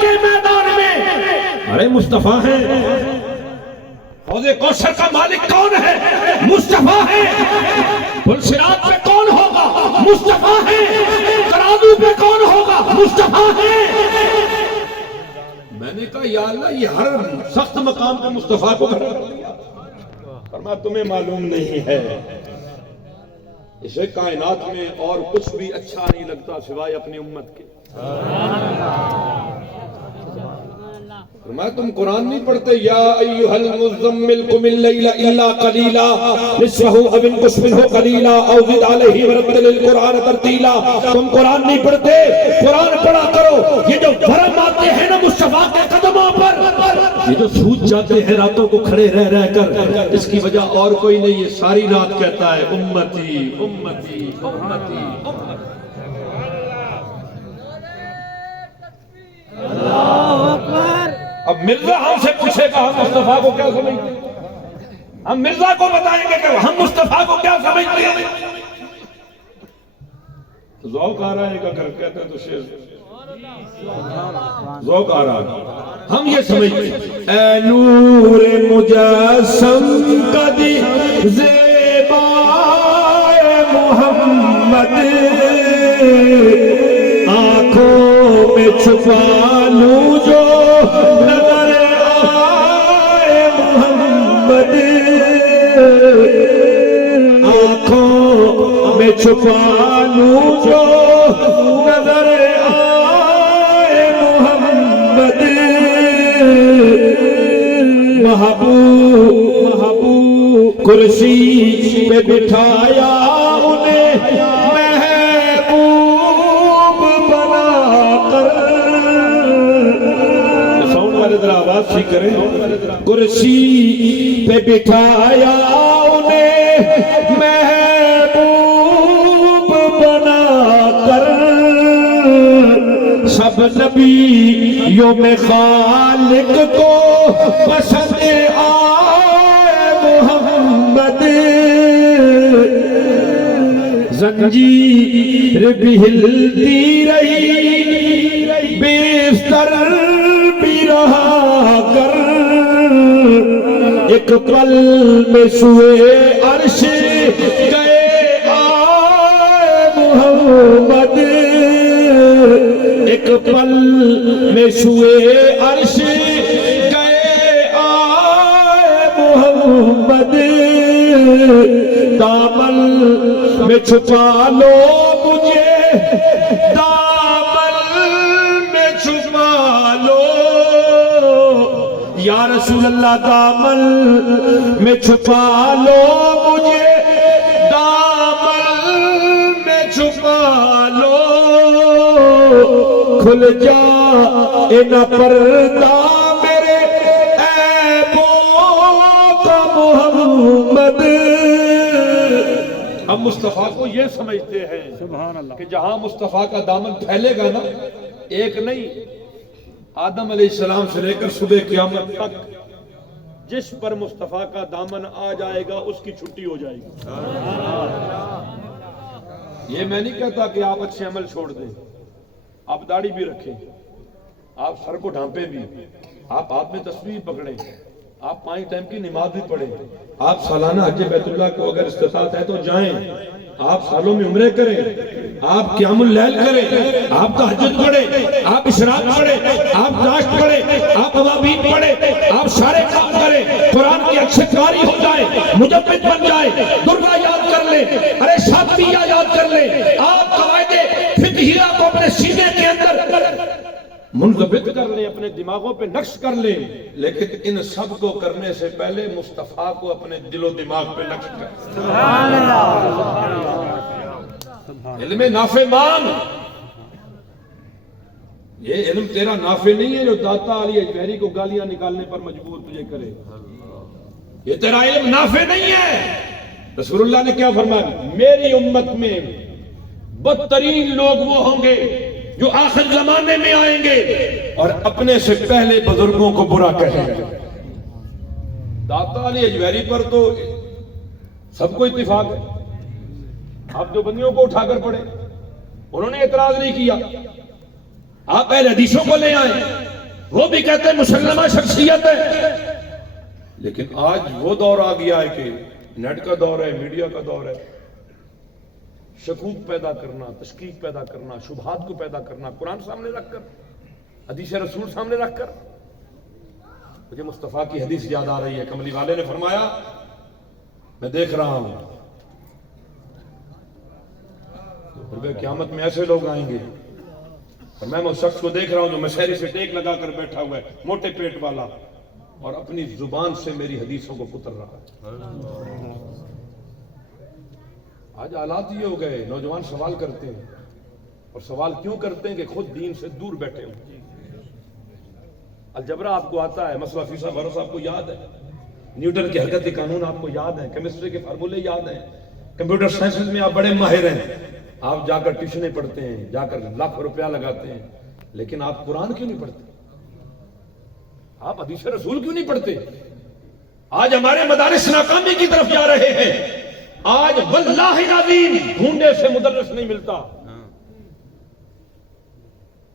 کے میدان میں ارے مصطفیٰ ہے، حوض کوثر کا مالک کون ہے؟ مصطفیٰ ہے۔ پل صراط پہ کون ہوگا؟ مصطفیٰ ہے۔ ترازو پہ کون ہوگا؟ مصطفیٰ ہے۔ میں نے کہا یا اللہ یہ ہر سخت مقام پہ مصطفیٰ کو کھڑا کر دیا۔ فرمایا تمہیں معلوم نہیں ہے، اسے کائنات میں اور کچھ بھی اچھا نہیں لگتا سوائے اپنی امت کے۔ فرمایا تم قرآن نہیں پڑھتے؟ یا ایھا المزمل قم اللیل الا قلیلا نصفہ او انقص منہ قلیلا او زد علیہ ورتل القرآن ترتیلا۔ تم قرآن نہیں پڑھتے؟ قرآن پڑھا کرو۔ یہ جو بھرم آتے ہیں نا مصطفیٰ کے قدموں پر، یہ جو سوچ جاتے ہیں راتوں کو کھڑے رہ کر، اس کی وجہ اور کوئی نہیں، یہ ساری رات کہتا ہے امتی امتی امتی امتی۔ اب مرزا ہم سے پوچھے گا ہم مصطفیٰ کو کیا سمجھتے ہیں؟ ہم مرزا کو بتائیں گے کہ ہم مصطفیٰ کو کیا سمجھتے ہیں؟ ذوق آ رہا ہے کہ کہتے ہیں تو شیر ذوق آ رہا ہے۔ ہم یہ سمجھتے ہیں اے نور مجسم قدی زیبا محمد، آنکھوں میں چھپا لوں جو نظر آئے محمد، آنکھوں میں چھپا لوں جو نظر آئے محمد، محبوب کرسی پہ بٹھایا انہیں محبوب بنا کر۔ ساؤنڈ والے ذرا آواز ٹھیک کریں۔ کرسی پہ بٹھایا انہیں محبوب بنا کر، سب نبیوں میں خالق کو پسند آئے محمد، زنجیر بھی ہلتی رہی بستر بھی رہا کر، ایک پل میں سوئے عرش گئے آئے محمد، ایک پل میں سوئے عرش گئے آئے محمد، دامن میں چھپا لو مجھے، دامن میں چھپا لو یا رسول اللہ، دامن میں چھپا لو مجھے، دامن میں چھپا لو، کھل جائے نہ پردہ میرے عیبوں کا محمد۔ ہم مصطفیٰ کو یہ سمجھتے ہیں کہ جہاں مصطفیٰ کا دامن پھیلے گا نا، ایک نہیں، آدم علیہ السلام سے لے کر صبح قیامت تک جس پر مصطفیٰ کا دامن آ جائے گا اس کی چھٹی ہو جائے گی۔ یہ میں نہیں کہتا کہ آپ اچھے عمل چھوڑ دیں، آپ داڑھی بھی رکھیں، آپ سر کو ڈھانپیں بھی، آپ ہاتھ میں تسبیح پکڑیں، آپ 5 ٹائم کی نماز بھی پڑھیں، آپ سالانہ حج بیت اللہ کو اگر استطاعت ہے تو جائیں، آپ سالوں میں عمرے کریں، آپ قیام اللیل کریں، آپ تہجد پڑھیں، آپ اشراق پڑھیں، آپ داشت پڑھیں، آپ اوابین پڑھیں، آپ سارے کام کریں، قرآن کی اچھی قاری ہو جائے، مجوید بن جائے، درگاہ یاد کر لیں، ارے شاطبیہ یاد کر لیں، آپ قواعد فقہیہ کو اپنے سینے کے اندر منضبط کر لیں، اپنے دماغوں پہ نقش کر لیں، لیکن ان سب کو کرنے سے پہلے مصطفیٰ کو اپنے دل و دماغ پہ نقش کریں۔ سبحان اللہ۔ علم نافع مانگ، یہ علم تیرا نافع نہیں ہے جو داتا علی اجمیری کو گالیاں نکالنے پر مجبور تجھے کرے، یہ تیرا علم نافع نہیں ہے۔ رسول اللہ نے کیا فرمایا؟ میری امت میں بدترین لوگ وہ ہوں گے جو آخر زمانے میں آئیں گے اور اپنے سے پہلے بزرگوں کو برا کہیں گے۔ داتا علی اجمیری پر تو سب کو اتفاق ہے، آپ جو بندیوں کو اٹھا کر پڑھے، انہوں نے اعتراض نہیں کیا، آپ اہل حدیثوں کو لے آئے، وہ بھی کہتے ہیں مسلمہ شخصیت ہے. لیکن آج وہ دور آ گیا ہے کہ نیٹ کا دور ہے، میڈیا کا دور ہے. شکوک پیدا کرنا، تشکیک پیدا کرنا، شبہات کو پیدا کرنا، قرآن سامنے رکھ کر، حدیث رسول سامنے رکھ کر. مجھے مصطفیٰ کی حدیث یاد آ رہی ہے. کملی والے نے فرمایا، میں دیکھ رہا ہوں قیامت میں ایسے لوگ آئیں گے، اور میں اس شخص کو دیکھ رہا ہوں جو مشہری سے ٹیک لگا کر بیٹھا ہوا ہے، موٹے پیٹ والا، اور اپنی زبان سے میری حدیثوں کو پتر رہا ہے. آج حالات یہ ہو گئے، نوجوان سوال کرتے ہیں، اور سوال کیوں کرتے ہیں کہ خود دین سے دور بیٹھے ہوں. الجبرا آپ کو آتا ہے، مسئلہ فیصد بھروس آپ کو یاد ہے، نیوٹن کے حرکتی قانون آپ کو یاد ہیں، کیمسٹری کے فارمولے یاد ہیں، کمپیوٹر سائنس میں آپ بڑے ماہر ہیں، آپ جا کر ٹیوشنیں پڑھتے ہیں، جا کر لاکھ روپیہ لگاتے ہیں، لیکن آپ قرآن کیوں نہیں پڑھتے؟ آپ حدیث رسول کیوں نہیں پڑھتے؟ آج ہمارے مدارس ناکامی کی طرف جا رہے ہیں. آج واللہ العظیم ڈھونڈے سے مدرس نہیں ملتا.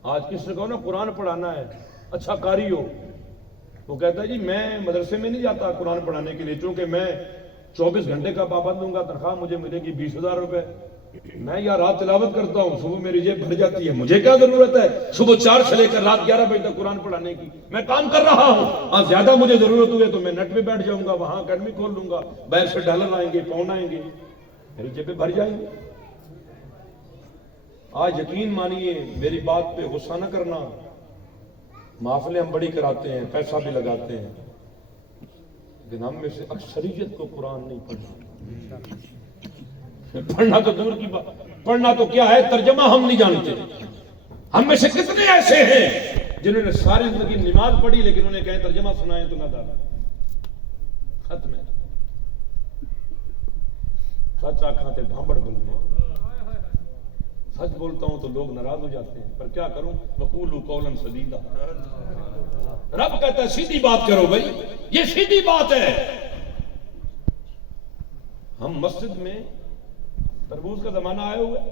آج کس نے کہا نا قرآن پڑھانا ہے، اچھا قاری ہو، وہ کہتا ہے جی میں مدرسے میں نہیں جاتا قرآن پڑھانے کے لیے، چونکہ میں 24 گھنٹے کا پابند ہوں گا، تنخواہ مجھے ملے گی 20,000 روپے. میں یا رات تلاوت کرتا ہوں، صبح میری جیب بھر جاتی ہے، مجھے کیا ضرورت ہے صبح 4 سے لے کر رات 11 بجے تک قرآن پڑھانے کی؟ میں کام کر رہا ہوں. آج زیادہ مجھے ضرورت ہوئے تو میں نیٹ پہ بیٹھ جاؤں گا، وہاں اکیڈمی کھول لوں گا، باہر سے ڈالر آئیں گے، پاؤنڈ آئیں گے، میری جیبیں بھر جائیں گے. آج یقین مانیے، میری بات پہ غصہ نہ کرنا، محفلیں ہم بڑی کراتے ہیں، پیسہ بھی لگاتے ہیں، لیکن ہم میں سے اکثریت کو قرآن نہیں پڑھنا. پڑھنا تو دور کی بات، پڑھنا تو کیا ہے، ترجمہ ہم نہیں جانتے. ہم میں سے کتنے ایسے ہیں جنہوں نے ساری زندگی نماز پڑھی لیکن انہیں کہیں ترجمہ سنائیں تو نہ دادا. ختم ہے. سچ آنکھاں تے بھانبڑ بولتے ہیں، سچ بولتا ہوں تو لوگ ناراض ہو جاتے ہیں، پر کیا کروں، وقولوا قولا سدیدا. رب کہتا ہے سیدھی بات کرو بھائی، یہ سیدھی بات ہے. ہم مسجد میں تربوز کا زمانہ آیا ہوا ہے،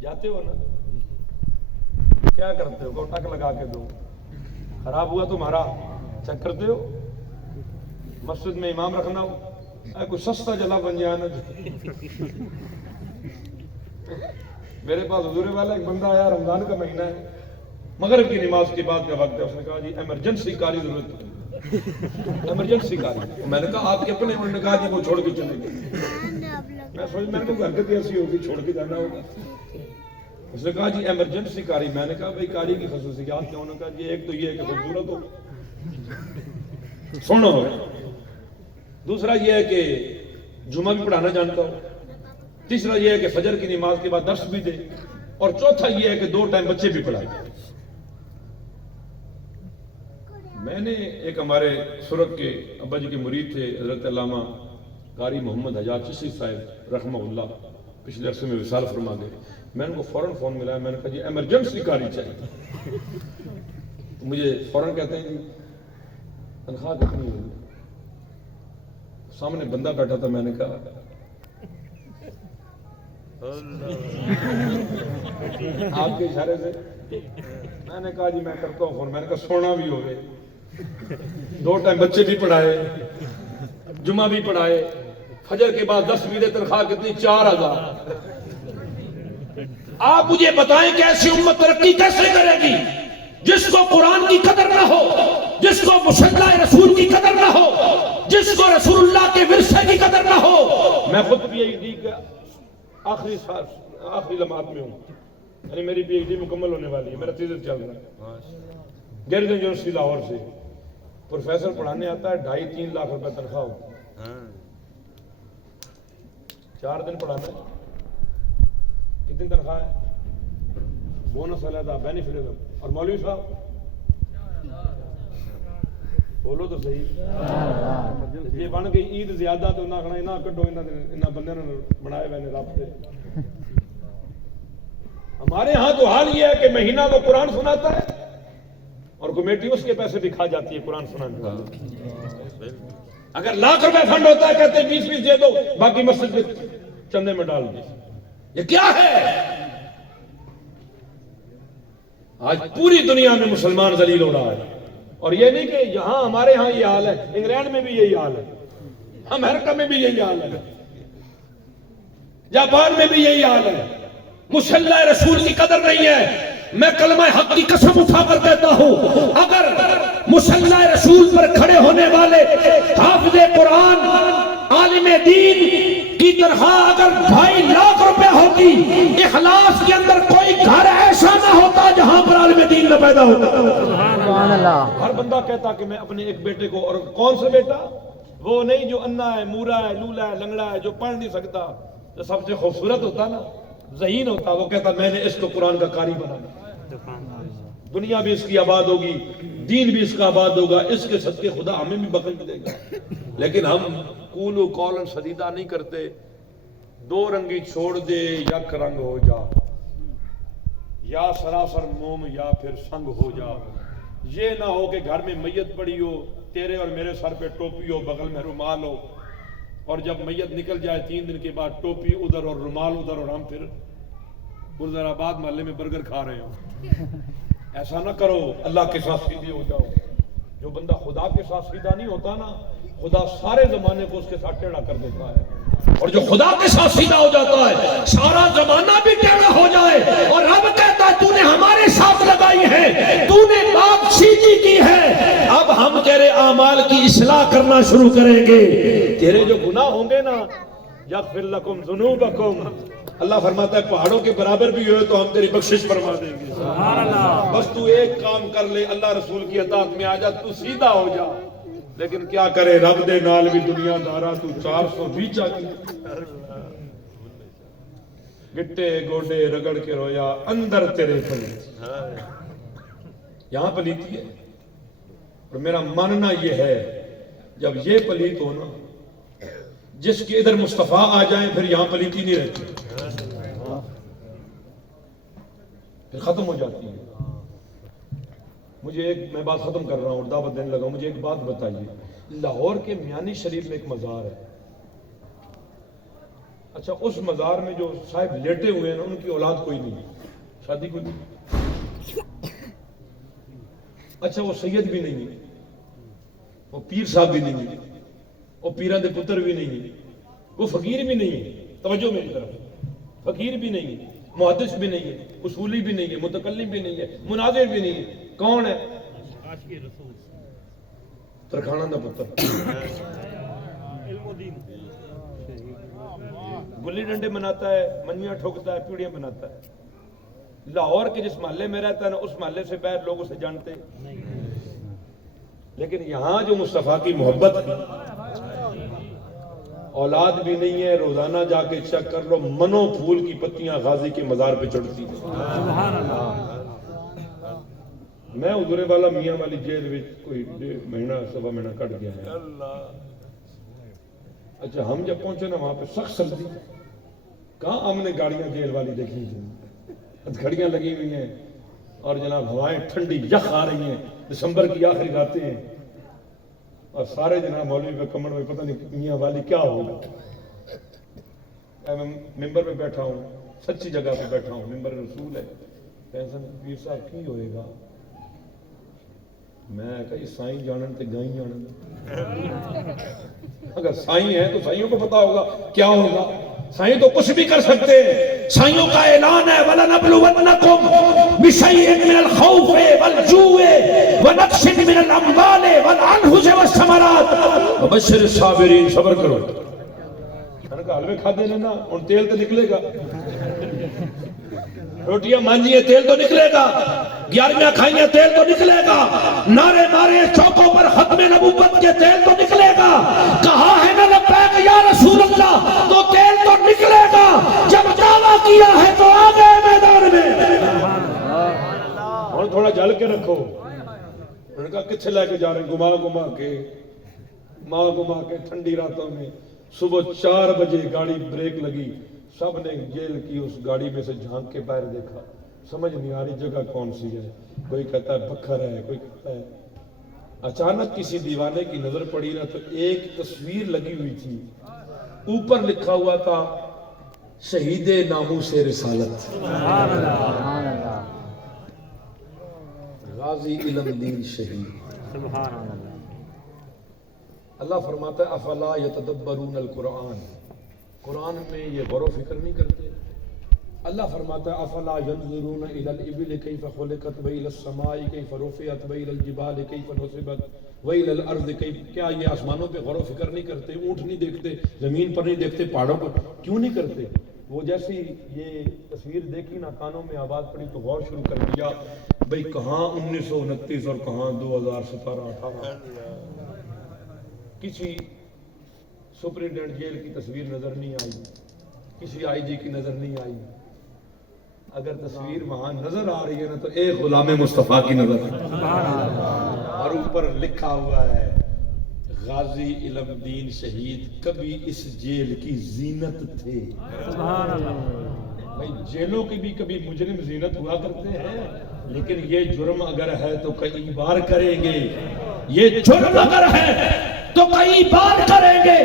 جاتے ہو نا، کیا کرتے ہو؟ ٹک لگا کے دو، خراب ہوا تمہارا چیک کرتے ہو. مسجد میں امام رکھنا ہو، کوئی سستا جلا بن جائے نا. میرے پاس حضور والا ایک بندہ آیا، رمضان کا مہینہ ہے، مغرب کی نماز کے بعد کا وقت ہے، اس نے کہا جی ایمرجنسی کاری ضرورت ہے، ایمرجنسی کاری. میں نے کہا آپ کے اپنے؟ انہوں نے کہا جی وہ چھوڑ کے چلے گئے. میں سوچ میں نے کہا حرکت ایسی ہوگی چھوڑ کے جانا ہوگا. اس نے کہا جی ایمرجنسی کاری. میں نے کہا بھائی کاری کی خصوصیات کیا؟ انہوں نے کہا جی ایک تو یہ ہے کہ خوبصورت ہو، سنو، دوسرا یہ ہے کہ جمعہ بھی پڑھانا جانتا ہو، تیسرا یہ ہے کہ فجر کی نماز کے بعد درس بھی دے، اور چوتھا یہ ہے کہ 2 ٹائم بچے بھی پڑھائے. میں نے ایک ہمارے سرخ کے ابا جی کے مرید تھے حضرت علامہ قاری محمد حجاج چشتی صاحب رحمہ اللہ، پچھلے عرصے میں وصال فرما گئے. میں نے کو فوراً فون ملا، میں نے کہا جی ایمرجنسی کاری چاہیے. مجھے فوراً کہتے ہیں جی تنخواہ کتنی ہوگی؟ سامنے بندہ بیٹھا تھا، میں نے کہا آپ کے اشارے سے میں نے کہا جی میں کرتا ہوں فون. میں نے کہا سونا بھی ہو گئے، 2 ٹائم بچے بھی پڑھائے، جمعہ بھی پڑھائے، فجر کے بعد 10 بھی دے، تنخواہ کتنی؟ 4,000. آپ مجھے بتائیں کہ ایسی امت ترقی کیسے کرے گی جس کو قرآن کی قدر نہ ہو، جس کو مصلی رسول کی قدر نہ ہو، جس کو رسول اللہ کے ورثے کی قدر نہ ہو. میں خود پی ایچ ڈی کا آخری لمحات میں ہوں، یعنی میری پی ایچ ڈی مکمل ہونے والی ہے، میرا تیزر چل رہا ہے. گیرج یونیورسٹی لاہور سے پروفیسر پڑھانے آتا ہے، 2.5-3 لاکھ روپے تنخواہ ہوتی ہے. 4 دن پڑھانا ہے، کتنی تنخواہ ہے؟ بونس علیحدہ، بینیفٹ علیحدہ. اور مولوی صاحب بولو تو صحیح، یہ بن گئی عید زیادہ تو نہ کھنا نہ کڈو، انہاں بندے نے بنائے ہوئے نے رب سے. ہمارے ہاں تو حال یہ ہے کہ مہینہ وہ قرآن سناتا ہے اور کمیٹی اس کے پیسے بھی کھا جاتی ہے قرآن سنانے والے. اگر لاکھ روپے فنڈ ہوتا ہے کہتے ہیں 20 دے دو، باقی مسجد میں چندے میں ڈال دیں. یہ کیا ہے؟ آج پوری دنیا میں مسلمان ذلیل ہو رہا ہے، اور یہ نہیں کہ یہاں ہمارے ہاں یہ حال ہے، انگلینڈ میں بھی یہی حال ہے، امریکہ میں بھی یہی حال ہے، جاپان میں بھی یہی حال ہے۔ مسلح رسول کی قدر نہیں ہے۔ میں کلمہ حق کی قسم اٹھا کر کہتا ہوں، اگر مسلح رسول پر کھڑے ہونے والے حافظ قرآن، عالم دین کی طرح اگر 2.5 لاکھ روپے ہوتی، اخلاص کے اندر کوئی گھر ایسا نہ ہوتا جہاں پر عالم دین نہ پیدا ہوتا۔ سبحان اللہ۔ ہر بندہ کہتا کہ میں اپنے ایک بیٹے کو، اور کون سا بیٹا؟ وہ نہیں جو انا ہے، مورا ہے، لولا ہے، لنگڑا ہے، جو پڑھ نہیں سکتا، جو سب سے خوبصورت ہوتا نا، ذہین ہوتا، وہ کہتا میں نے اس کو قرآن کا قاری بنانا، دنیا بھی اس کی آباد ہوگی، دین بھی اس کا آباد ہوگا، اس کے صدقے خدا ہمیں بھی بخش دے گا۔ لیکن ہم قولوا قولا سدیدا نہیں کرتے، دو رنگی چھوڑ دے یک رنگ ہو جا، یا سراسر موم یا پھر سنگ ہو جا۔ یہ نہ ہو کہ گھر میں میت پڑی ہو، تیرے اور میرے سر پہ ٹوپی ہو، بغل میں رومال ہو، اور جب میت نکل جائے 3 دن کے بعد ٹوپی ادھر اور رومال ادھر، اور ہم پھر گلزار محلے میں برگر کھا رہے ہوں۔ ایسا نہ کرو، اللہ کے ساتھ سیدھے ہو جاؤ۔ جو بندہ خدا کے ساتھ سیدھا نہیں ہوتا نا، خدا سارے زمانے کو اس کے ساتھ ٹیڑھا کر دیتا ہے، اور جو خدا کے ساتھ سیدھا ہو جاتا ہے سارا زمانہ بھی ٹیڑھا ہو جائے، اور رب کہتا ہے تو نے ہمارے ساتھ لگائی ہے، تو نے بات سیدھی کی ہے، اب ہم تیرے اعمال کی اصلاح کرنا شروع کریں گے۔ تیرے جو گناہ ہوں گے نا، یغفر لکم ذنوبکم، اللہ فرماتا ہے پہاڑوں کے برابر بھی ہوئے تو ہم تیری بخشش فرما دیں گے۔ بس تو ایک کام کر لے، اللہ رسول کی اطاعت میں آ جا، تو سیدھا ہو جا۔ لیکن کیا کرے، رب دے نال بھی دنیا دارا، تو 420 چاہیے، گٹے گوڈے رگڑ کے رویا اندر تیرے پلیت، یہاں پلیتی ہے۔ اور میرا ماننا یہ ہے، جب یہ پلیت ہو نا، جس کے ادھر مصطفیٰ آ جائیں پھر یہاں پلیتی نہیں رہتی، پھر ختم ہو جاتی ہے۔ مجھے میں بات ختم کر رہا ہوں اور دعوت دینے لگا ہوں، مجھے ایک بات بتائیے، لاہور کے میانی شریف میں ایک مزار ہے، اچھا اس مزار میں جو صاحب لیٹے ہوئے ہیں ان کی اولاد کوئی نہیں، شادی کوئی نہیں، اچھا وہ سید بھی نہیں ہے، وہ پیر صاحب بھی نہیں ہے، وہ پیران دے پتر بھی نہیں ہے، وہ فقیر بھی نہیں ہے، توجہ میری طرف، فقیر بھی نہیں ہے، محدث بھی نہیں ہے، اصولی بھی نہیں ہے، متکلم بھی نہیں ہے، مناظر بھی نہیں ہے، کون ہے؟ ترکھانہ دا پتر، گلی ڈنڈے بناتا ہے، منیاں ٹھوکتا ہے، پیڑیاں بناتا ہے۔ لاہور کے جس محلے میں رہتا ہے نا، اس محلے سے باہر لوگ اسے جانتے ہیں، لیکن یہاں جو مصطفیٰ کی محبت ہے، اولاد بھی نہیں ہے، روزانہ جا کے چیک کر لو، منو پھول کی پتیاں غازی کے مزار پہ چڑھتی ہیں۔ میں ادھرے والا میاں والی جیل میں کوئی 1.5 مہینہ 1.25 مہینہ کٹ گیا ہے۔ اچھا ہم جب پہنچے نا وہاں پہ سخت سردی، کہاں ہم نے گاڑیاں جیل والی دیکھی ہیں، گھڑیاں لگی ہوئی ہیں، اور جناب ہوائیں ٹھنڈی یخ آ رہی ہیں، دسمبر کی آخری راتیں ہیں، اور سارے جناب مولوی پہ کمر میں پتہ نہیں میاں والی کیا ہوگا۔ میں ممبر پہ بیٹھا ہوں، سچی جگہ پہ بیٹھا ہوں، ممبر رسول ہے، کہتے ہیں پیر صاحب کی ہوئے گا؟ میں کہا یہ سائیں جانن تے گائیں جانن، اگر سائیں ہے تو سائیوں کو پتا ہوگا کیا ہوگا، سائیں تو کچھ بھی کر سکتے ہیں، سائیوں کا اعلان ہے وَلَنَبْلُوَنَّكُمْ بِشَيْءٍ مِّنَ الْخَوْفِ وَالْجُوعِ وَنَقْصٍ مِّنَ الْأَمْوَالِ وَالْأَنفُسِ وَالثَّمَرَاتِ وَبَشِّرِ الصَّابِرِينَ، صبر کرو۔ میں نے کہا حلوے کھاتے ہیں نا، ان تیل تو نکلے گا، روٹیاں مانجی ہیں تیل تو نکلے گا، 11ویں کھائیں تیل تو نکلے گا، نعرے مارے چوکوں پر ختم نبوت کے تیل تو نکلے گا، کہا ہے نا لبیک یا رسول اللہ تو تیل تو نکلے گا، جب دعویٰ کیا ہے تو آ گئے میدان میں۔ اور تھوڑا جل کے رکھو۔ انہوں نے کہا کچھ لے کے جا رہے ہیں؟ گھما گھما کے، ماں گھما کے، ٹھنڈی راتوں میں، صبح 4 بجے گاڑی بریک لگی، سب نے جیل کی اس گاڑی میں سے جھانک کے باہر دیکھا، سمجھ نہیں آ رہی جگہ کون سی ہے، کوئی کہتا ہے بکھر ہے، کوئی کہتا ہے۔ اچانک کسی دیوانے کی نظر پڑی نا تو ایک تصویر لگی ہوئی تھی، اوپر لکھا ہوا تھا شہید ناموس رسالت۔ غازی علم دین شہید. سبحان اللہ. اللہ فرماتا ہے افلا یتدبرون القرآن، قرآن میں یہ غور و فکر نہیں کرتے. اللہ فرماتا ہے افلا ينظرون الى الابل كيف خلقت والى السماء كيف رفعت والى الجبال كيف نصبت والى الارض كيف. کیا یہ آسمانوں پہ غور و فکر نہیں کرتے؟ اونٹ نہیں دیکھتے، زمین پر نہیں دیکھتے، پہاڑوں پر کیوں نہیں کرتے؟ وہ جیسی یہ تصویر دیکھی نا، کانوں میں آواز پڑی تو غور شروع کر دیا. بھئی کہاں 1929 اور کہاں 2017-18. کسی سپرنٹینڈنٹ جیل کی تصویر نظر نہیں آئی، کسی آئی جی کی نظر نہیں آئی. اگر تصویر وہاں نظر آ رہی ہے نا تو ایک غلام مصطفیٰ کی نظر اور اوپر لکھا ہوا ہے غازی علم دین شہید کبھی اس جیل کی زینت تھے. سبحان اللہ. بھائی جیلوں کی بھی کبھی مجرم زینت ہوا کرتے ہیں، لیکن یہ جرم اگر ہے تو کئی بار کریں گے. یہ جرم اگر ہے تو کئی بار کریں گے،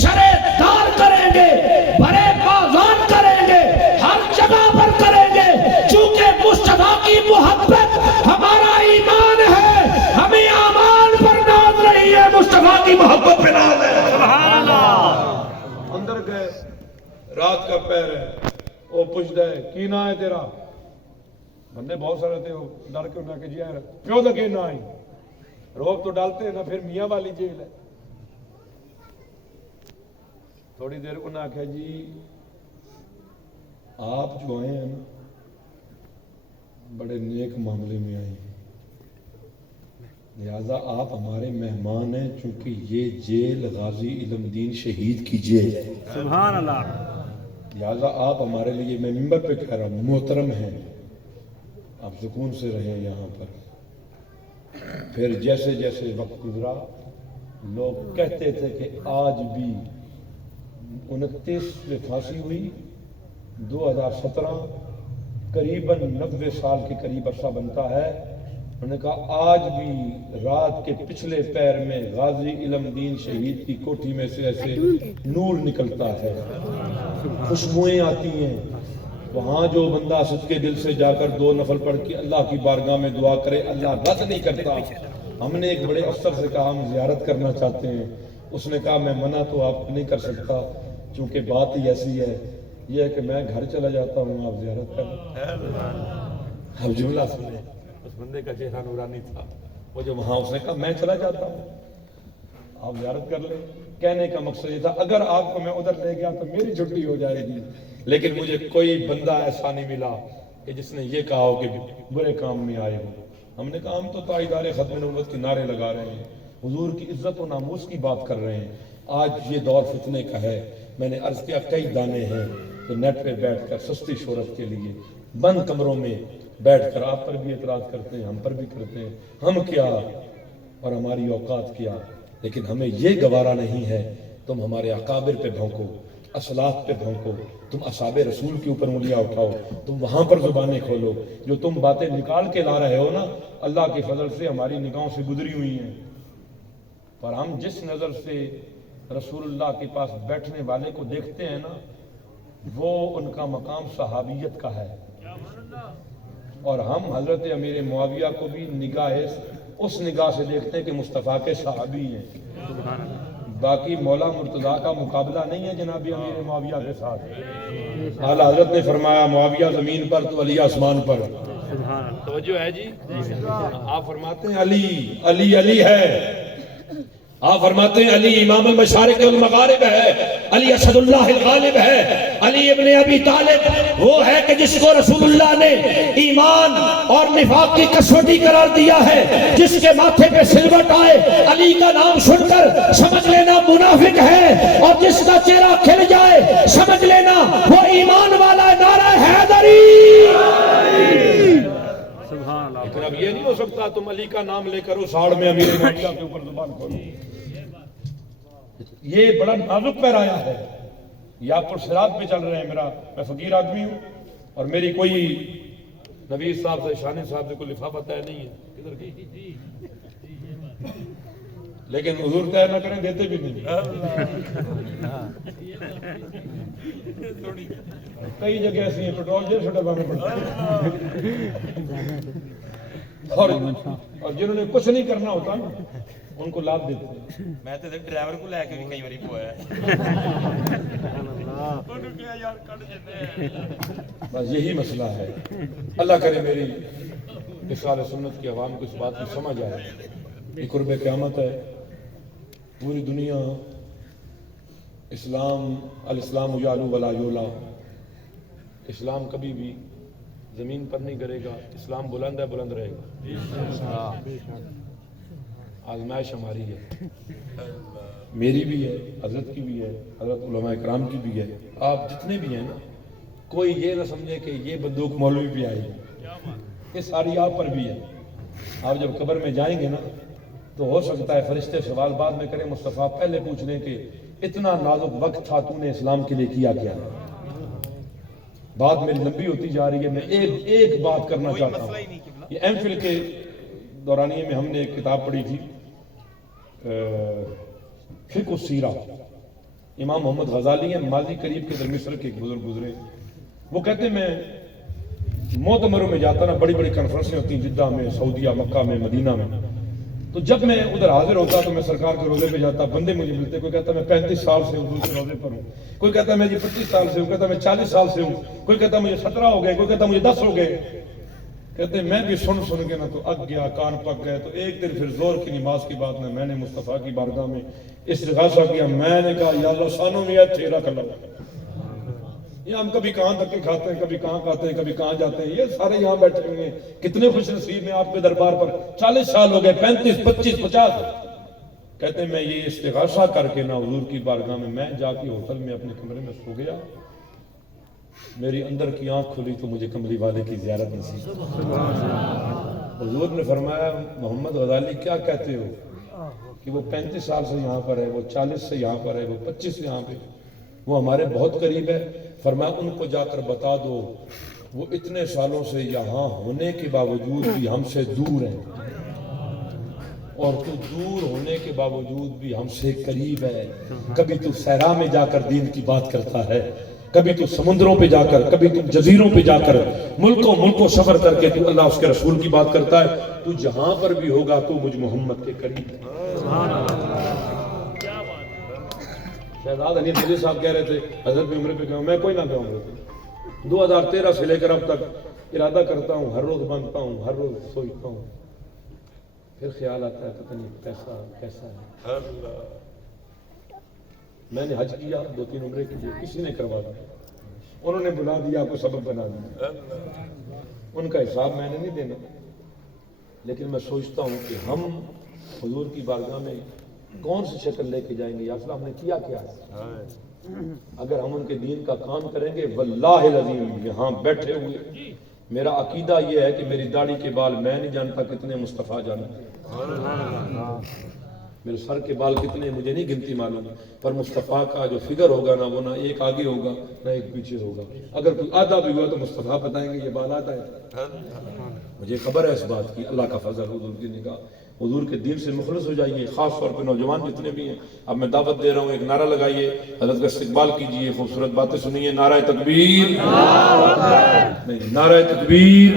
شرع دار کریں گے، بڑے بازار کریں گے، ہر جگہ پر کریں گے. چونکہ مصطفیٰ کی محبت ہمارا ایمان ہے، ہمیں اعمال پر ناز نہیں ہے، مصطفیٰ کی محبت پہ ناز ہے. سبحان اللہ. اندر گئے، رات کا پہر ہے، وہ پوچھتا ہے کی نا ہے تیرا؟ بندے بہت سارے تھے، وہ ڈر کے انہوں نے کہ جی ہے کیوں لگے نہ آئی. روب تو ڈالتے ہیں نا، پھر میاں والی جیل ہے. تھوڑی دیر انہوں نے کہا جی آپ جو آئے ہیں نا بڑے نیک معاملے میں آئے ہیں، لہذا آپ ہمارے مہمان ہیں، چونکہ یہ جیل غازی علم دین شہید کی جیل ہے. سبحان اللہ. لہذا آپ ہمارے لیے، میں ممبر پہ کہہ رہا ہوں، محترم ہیں، آپ سکون سے رہیں یہاں پر. پھر جیسے جیسے وقت گزرا لوگ کہتے تھے کہ آج بھی 29 میں پھانسی ہوئی، 2017 قریباً 90 سال کے قریب عرصہ بنتا ہے. انہوں نے کہا آج بھی رات کے پچھلے پیر میں غازی علم دین شہید کی کوٹھی میں سے ایسے نور نکلتا ہے، خوشبوئیں آتی ہیں. وہاں جو بندہ صدقے دل سے جا کر 2 نفل پڑھ کے اللہ کی بارگاہ میں دعا کرے، اللہ رد نہیں کرتا. ہم نے ایک بڑے افسر سے کہا ہم زیارت کرنا چاہتے ہیں. اس نے کہا میں منع تو آپ نہیں کر سکتا، چونکہ بات ہی ایسی ہے، یہ ہے کہ میں گھر چلا جاتا ہوں، آپ زیارت کریں. اب جملہ سنیں، اس بندے کا چہرہ نورانی تھا. وہ جو وہاں اس نے کہا میں چلا جاتا ہوں، آپ زیارت کر لیں. کہنے کا مقصد یہ تھا اگر آپ کو میں ادھر لے گیا تو میری چھٹی ہو جائے گی. لیکن مجھے کوئی بندہ ایسا نہیں ملا کہ جس نے یہ کہا ہو کہ برے کام میں آئے ہوں. ہم نے کہا ہم تو تائیدار ختم نبوت کے نعرے لگا رہے ہیں، حضور کی عزت و ناموس کی بات کر رہے ہیں. آج یہ دور فتنے کا ہے. میں نے عرض کیا کئی دانے ہیں تو نیٹ پہ بیٹھ کر سستی شہرت کے لیے بند کمروں میں بیٹھ کر آپ پر بھی اعتراض کرتے ہیں، ہم پر بھی کرتے ہیں. ہم کیا اور ہماری اوقات کیا، لیکن ہمیں یہ گوارا نہیں ہے تم ہمارے اکابر پہ بھونکو، اسلاف پہ بھونکو، تم اصحاب رسول کے اوپر انگلیاں اٹھاؤ، تم وہاں پر زبانیں کھولو. جو تم باتیں نکال کے لا رہے ہو نا، اللہ کے فضل سے ہماری نگاہوں سے گزری ہوئی ہیں. پر ہم جس نظر سے رسول اللہ کے پاس بیٹھنے والے کو دیکھتے ہیں نا، وہ ان کا مقام صحابیت کا ہے. اور ہم حضرت امیر معاویہ کو بھی نگاہ اس نگاہ سے دیکھتے ہیں کہ مصطفیٰ کے صحابی ہیں. باقی مولا مرتضیٰ کا مقابلہ نہیں ہے جناب امیر معاویہ کے ساتھ. اعلیٰ حضرت نے فرمایا معاویہ زمین پر تو علی آسمان پر. توجہ ہے جی. آپ فرماتے ہیں علی علی علی ہے، آپ فرماتے ہیں علی امام المشارق والمغارب ہے، علی اسد اللہ الغالب ہے. علی ابن ابی طالب وہ ہے کہ جس کو رسول اللہ نے ایمان اور نفاق کی کسوٹی قرار دیا ہے، جس کے ماتھے پہ سلوٹ آئے علی کا نام سن کر سمجھ لینا منافق ہے، اور جس کا چہرہ کھل جائے سمجھ لینا وہ ایمان والا. نعرہ حیدری. لیکن اب یہ نہیں ہو سکتا تم علی کا نام لے کر اس ہاڑ میں امیر معاویہ کے اوپر زبان کھولو. یہ بڑا نازک پیرایا ہے. یہ آپ پر صراط پہ چل رہے ہیں. میں فقیر آدمی ہوں اور میری کوئی نوید صاحب سے شانے صاحب سے کوئی لفافہ طے نہیں ہے. کدھر گئی؟ لیکن حضور طے نہ کریں دیتے بھی نہیں. کئی جگہ ایسی ہیں پیٹرول جیل سے ڈلوانا پڑتا ہے. اور جنہوں نے کچھ نہیں کرنا ہوتا نا ان کو لاد دیتے ہیں. میں تے ڈرائیور کو لے کے بھی کئی باری پوایا انہوں کیا یار کٹ جاتے بس یہی مسئلہ ہے. اللہ کرے میری اصحاب سنت کی عوام کو اس بات کی سمجھ آئے. یہ قرب قیامت ہے. پوری دنیا اسلام الاسلام یعلو ولا یولا، اسلام کبھی بھی زمین پر نہیں کرے گا. اسلام بلند ہے، بلند رہے گا. آزمائش ہماری ہے، میری بھی ہے، حضرت کی بھی ہے، حضرت علماء کرام کی بھی ہے. آپ جتنے بھی ہیں نا، کوئی یہ نہ سمجھے کہ یہ بندوق مولوی بھی آئی ہے، یہ ساری آپ پر بھی ہے. آپ جب قبر میں جائیں گے نا تو ہو سکتا ہے فرشتے سوال بعد میں کریں، مصطفیٰ پہلے پوچھ لیں کہ اتنا نازک وقت تھا تو نے اسلام کے لیے کیا کیا. بات میری لمبی ہوتی جا رہی ہے. میں ایک بات کرنا چاہتا ہوں. یہ ایم فل کے دورانیے میں ہم نے ایک کتاب پڑھی تھی، فقہ السیرہ. امام محمد غزالی ہیں، ماضی قریب کے در مصر کے ایک بزرگ گزرے. وہ کہتے ہیں میں معتمروں میں جاتا نا، بڑی بڑی کانفرنسیں ہوتی ہیں جدہ میں، سعودیہ، مکہ میں، مدینہ میں. تو جب میں ادھر حاضر ہوتا تو میں سرکار کے روزے پہ جاتا. بندے مجھے ملتے، کوئی کہتا میں 35 سال سے حضور کے روزے پر ہوں، کوئی کہتا میں 25 سال سے ہوں، کہتا میں 40 سال سے ہوں، کوئی کہتا مجھے 17 ہو گئے، کوئی کہتا مجھے 10 ہو گئے. کہتے میں بھی سن کے نا تو اگ گیا، کان پک گئے. تو ایک دن پھر زور کی نماز کی بات میں نے مصطفیٰ کی بارگاہ میں استغاثہ کیا. میں نے کہا یا اللہ سانوں میں تیرا کلم. یہ ہم کبھی کہاں دھکے کھاتے ہیں، کبھی کہاں کھاتے ہیں، کبھی کہاں جاتے ہیں. یہ سارے یہاں بیٹھے ہوئے ہیں، کتنے خوش نصیب ہیں آپ کے دربار پر. 40 سال ہو گئے، 35، 25، 50. کہتے ہیں میں یہ استغاثہ کر کے نا حضور کی بارگاہ میں جا کے ہوٹل میں اپنے کمرے میں سو گیا. میری اندر کی آنکھ کھلی تو مجھے کملی والے کی زیارت نصیب. حضور نے فرمایا محمد غزالی کیا کہتے ہو کہ وہ 35 سال سے یہاں پر ہے، وہ 40 سے یہاں پر ہے، وہ 25 سے یہاں پہ، وہ ہمارے بہت قریب ہے. فرمایا ان کو جا کر بتا دو وہ اتنے سالوں سے یہاں ہونے کے باوجود بھی ہم سے دور ہیں، اور تو دور ہونے کے باوجود بھی ہم سے قریب ہے. کبھی تو صحرا میں جا کر دین کی بات کرتا ہے، کبھی تو سمندروں پہ جا کر، کبھی تو جزیروں پہ جا کر، ملکوں سفر کر کے تو اللہ اس کے رسول کی بات کرتا ہے. تو جہاں پر بھی ہوگا تو مجھ محمد کے قریب ہے. شہزاد علی دلی صاحب کہہ رہے تھے حضرت میں عمرے پہ گیا ہوں. میں کوئی نہ گیا عمرے پہ. 2013 سے لے کر اب تک ارادہ کرتا ہوں، ہر روز بنتا ہوں، ہر روز سوچتا ہوں. پھر خیال آتا ہے پتہ نہیں پیسہ کیسا ہے. میں نے حج کیا 2-3 عمرے کیے، کسی نے کروا دیا، انہوں نے بلا دیا، کو سبب بنا دیا. ان کا حساب میں نے نہیں دینا. لیکن میں سوچتا ہوں کہ ہم حضور کی بارگاہ میں کون سی شکل لے کے جائیں گے. یا ہم نے کیا کیا ہے؟ اگر ہم ان کے دین کا کام کریں گے واللہ العظیم یہاں بیٹھے ہوئے میرا عقیدہ یہ ہے کہ میری داڑھی کے بال میں نہیں جانتا کتنے مصطفیٰ جانتے، میرے سر کے بال کتنے مجھے نہیں گنتی معلوم، پر مصطفیٰ کا جو فگر ہوگا نا وہ نہ ایک آگے ہوگا نہ ایک پیچھے ہوگا. اگر کوئی آدھا بھی ہوا تو مصطفیٰ بتائیں گے یہ بال آدھا ہے. مجھے خبر ہے اس بات کی. اللہ کا فضل، حضور کی نگاہ. حضور کے دین سے مخلص ہو جائیے. خاص طور پہ نوجوان جتنے بھی ہیں، اب میں دعوت دے رہا ہوں، ایک نعرہ لگائیے، حضرت کا استقبال کیجیے، خوبصورت باتیں سنیے. نعرہ تکبیر، نہیں نعرہ تکبیر.